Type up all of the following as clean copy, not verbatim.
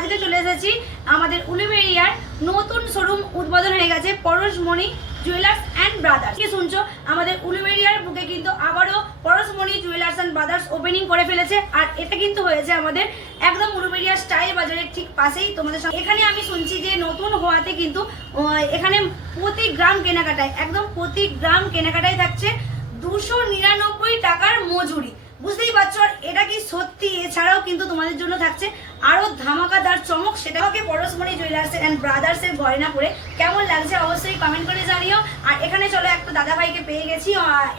আজকে চলে এসেছি আমাদের উলুবেড়িয়ার নতুন শোরুম উদ্বোধন হয়ে গেছে পরশমণি জুয়েলার্স অ্যান্ড ব্রাদার্স। কি শুনছো, আমাদের উলুবেড়িয়ার বুকে কিন্তু আবারও পরশমণি জুয়েলার্স অ্যান্ড ব্রাদার্স ওপেনিং করে ফেলেছে। আর এটা কিন্তু হয়েছে আমাদের একদম উলুবেড়িয়া স্টাইল বাজারের ঠিক পাশেই। তোমাদের সঙ্গে এখানে আমি শুনছি যে নতুন হওয়াতে কিন্তু এখানে প্রতি গ্রাম কেনাকাটায় প্রতি গ্রাম কেনাকাটায় থাকছে 299 টাকার মজুরি। বুঝতেই পারছো এটা কি সত্যি। এছাড়াও কিন্তু তোমাদের জন্য থাকছে আরো ধামাকাদার চমক, সেটাকে পরশমণি জুয়েলার্স এন্ড ব্রাদার্স এর গয়না পরে কেমন লাগছে অবশ্যই কমেন্ট করে জানিও। আর এখানে চলো একটা দাদা ভাইকে পেয়ে গেছি,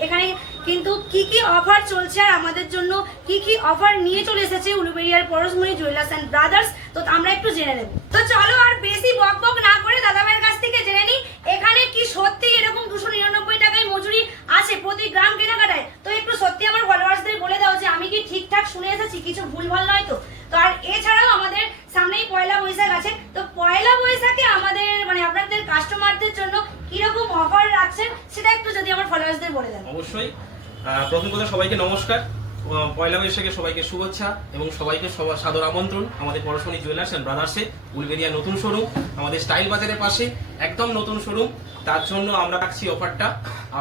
এখানে কিন্তু কি কি অফার চলছে আর আমাদের জন্য কি কি অফার নিয়ে চলে এসেছে উলুবেড়িয়ার পরশমণি জুয়েলার্স এন্ড ব্রাদার্স, তো আমরা একটু জেনে নেব। তো চলো আর বেশি বক বক না করে দাদা ভাইয়ের কাছ থেকে জেনে নিই এখানে কি সত্যি এরকম 299 টাকায় মজুরি আছে প্রতি গ্রাম কেনাকাটায়। তো একটু সত্যি আমার ফলোয়ার্সদের বলে দাও যে আমি কি ঠিকঠাক শুনে এসেছি, কিছু ভুলভাল নয় তো। তো আর এছাড়াও আমাদের সামনেই পয়লা বৈশাখ আছে, তো পয়লা বৈশাখে আমাদের আপনাদের কাস্টমারদের জন্য কিরকম অফার রাখছেন সেটা একটু যদি আমার ফলোয়ার্সদের বলে দেন। অবশ্যই। প্রথম কথা সবাইকে নমস্কার, পয়লা বৈশাখে সবাইকে শুভেচ্ছা এবং সবাইকে সাদর আমন্ত্রণ আমাদের পরশমণি জুয়েলার্স এন্ড ব্রাদার্সে উলুবেড়িয়া নতুন শোরুম, আমাদের স্টাইল বাজারের পাশে একদম নতুন শোরুম। তার জন্য আমরা রাখছি অফারটা,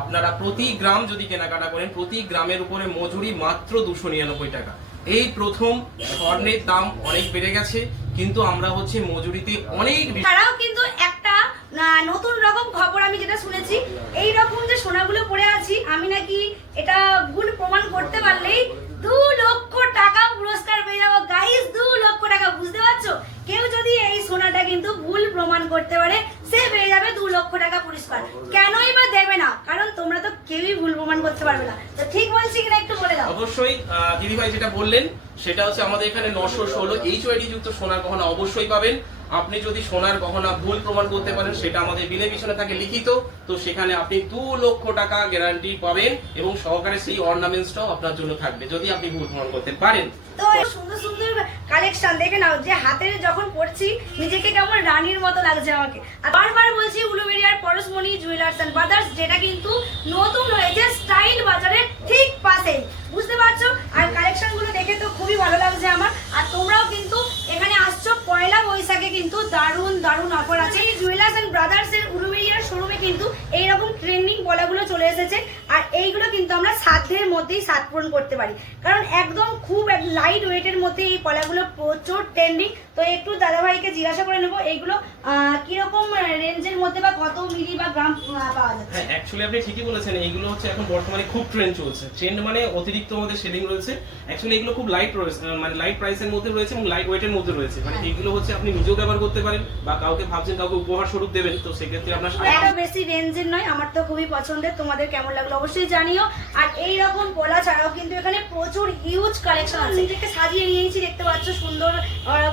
আপনারা প্রতি গ্রাম যদি কেনাকাটা করেন প্রতি গ্রামের উপরে মজুরি মাত্র 299 টাকা। এই প্রথম স্বর্ণের দাম অনেক বেড়ে গেছে, কিন্তু আমরা হচ্ছে মজুরিতে অনেক ছাড়াও কিন্তু একটা নতুন রকম খবর আমি যেটা শুনেছি, এই রকম যে সোনাগুলো পরে আছি আমি নাকি এটা ভুল প্রমাণ করতে পারলেই 2 লক্ষ টাকা পুরস্কার পেয়ে যাবো। গাইস 2 লক্ষ টাকা, বুঝতে পারছো? কেউ যদি এই সোনাটা কিন্তু ভুল প্রমাণ করতে পারে সে পেয়ে যাবে 2 লক্ষ টাকা পুরস্কার। কেনই বা দেবে না, কারণ তোমরা তো কেউই ভুল প্রমাণ করতে পারবে না। তো ঠিক বলছি কিনা একটু বলে দাও। অবশ্যই দিদি ভাই যেটা বললেন সেটা হচ্ছে আমাদের এখানে 916 HYD যুক্ত সোনার গহনা অবশ্যই পাবেন। আপনি যদি সোনার গহনা ভুল প্রমাণ করতে পারেন সেটা আমাদের বিলে পিছনে থাকে লিখিত, তো সেখানে আপনি 2 লক্ষ টাকা গ্যারান্টি পাবেন এবং সহকারে সেই অর্নামেন্টসটাও আপনার জন্য থাকবে যদি আপনি ভুল প্রমাণ করতে পারেন। তো সুন্দর সুন্দর কালেকশন দেখে নাও, যে হাতে যখন পড়ছি নিজেকে কেমন রানীর মতো লাগছে আমাকে। আর বারবার বলছি উলুবেড়িয়ার পরশমণি জুয়েলার্স এন্ড ব্রাদার্স, যেটা কিন্তু নতুন হয়েছে স্টাইল বাজারের ঠিক পাশেই, বুঝতে পারছো? আর কালেকশন গুলো দেখে তো খুবই ভালো লাগছে আমার। আর তোমরাও কিন্তু এখানে আসছো পয়লা বৈশাখে, কিন্তু দারুণ দারুণ অফার আছে। এই জুয়েলার্স এন্ড ব্রাদার্স এর উলুবেড়িয়ার শোরুমে কিন্তু এইরকম ট্রেন্ডিং পলাগুলো চলে এসেছে। আর এইগুলো কিন্তু আমরা সাধ্যের মধ্যেই সাত পূরণ করতে পারি, কারণ একদম খুব লাইট ওয়েটের মধ্যে এই পলাগুলো প্রচুর ট্রেন্ডিং। তো একটু দাদা ভাইকে জিজ্ঞাসা করে নেবো এইগুলো কিরকম রেঞ্জের মধ্যে বা কত মিলি বা গ্রাম পাওয়া যাচ্ছে। হ্যাঁ, অ্যাকচুয়ালি আপনি ঠিকই বলেছেন, এইগুলো হচ্ছে এখন বর্তমানে খুব ট্রেন্ড চলছে। ট্রেন্ড মানে অতিরিক্ত আমাদের সেলিং রয়েছে। অ্যাকচুয়ালি এগুলো খুব লাইট রয়েছে, মানে লাইট প্রাইসের মধ্যে রয়েছে এবং লাইট ওয়েটের মধ্যে রয়েছে। মানে এগুলো হচ্ছে আপনি নিজেও ব্যবহার করতে পারেন বা কাউকে ভাবছেন কাউকে উপহার স্বরূপ দেবেন, তো সেক্ষেত্রে আপনার এটা বেশি রেঞ্জের নয়, আমার তো খুবই পছন্দের। তোমাদের কেমন লাগলো অবশ্যই জানিও। আর এই রকম পলা ছাড়াও কিন্তু এখানে প্রচুর হিউজ কালেকশন আছে। নিজেকে সাজিয়ে নিয়েছি দেখতে পাচ্ছ সুন্দর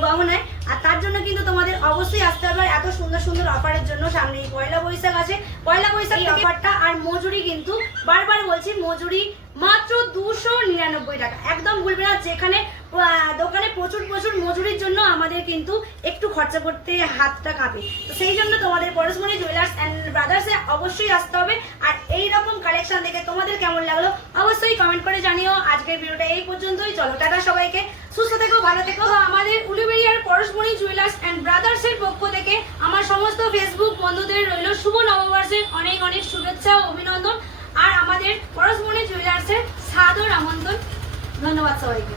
গহনায়। আর তার জন্য কিন্তু তোমাদের অবশ্যই আসতে হবে এত সুন্দর সুন্দর অফারের জন্য। সামনে পয়লা বৈশাখ আছে, পয়লা বৈশাখ এই অফারটা। আর মজুরি কিন্তু বারবার বলছি মজুরি মাত্র 299 টাকা, একদম ভুলবে না। যেখানে দোকানে প্রচুর প্রচুর মজুরির জন্য আমাদের কিন্তু একটু খরচা করতে হাতটা কাঁপে, তো সেই জন্য তোমাদের পরশমণি জুয়েলার্স এন্ড ব্রাদার্সে অবশ্যই আসতে হবে। আর এই রকম কালেকশন দেখে তোমাদের কেমন লাগলো অবশ্যই কমেন্ট করে জানিও। আজকের ভিডিওটা এই পর্যন্তই, চলো টাটা সবাইকে, সুস্থ থেকো, ভালো থেকো। আমাদের উলুবেড়িয়ার পরশমণি জুয়েলার্স এন্ড ব্রাদার্স এর পক্ষ থেকে আমার সমস্ত ফেসবুক বন্ধুদের রইল শুভ নববর্ষের অনেক অনেক শুভেচ্ছা ও অভিনন্দন। আর আমাদের পরশমণি জুয়েলার্সের সাদর আমন্ত্রণ। ধন্যবাদ সবাইকে।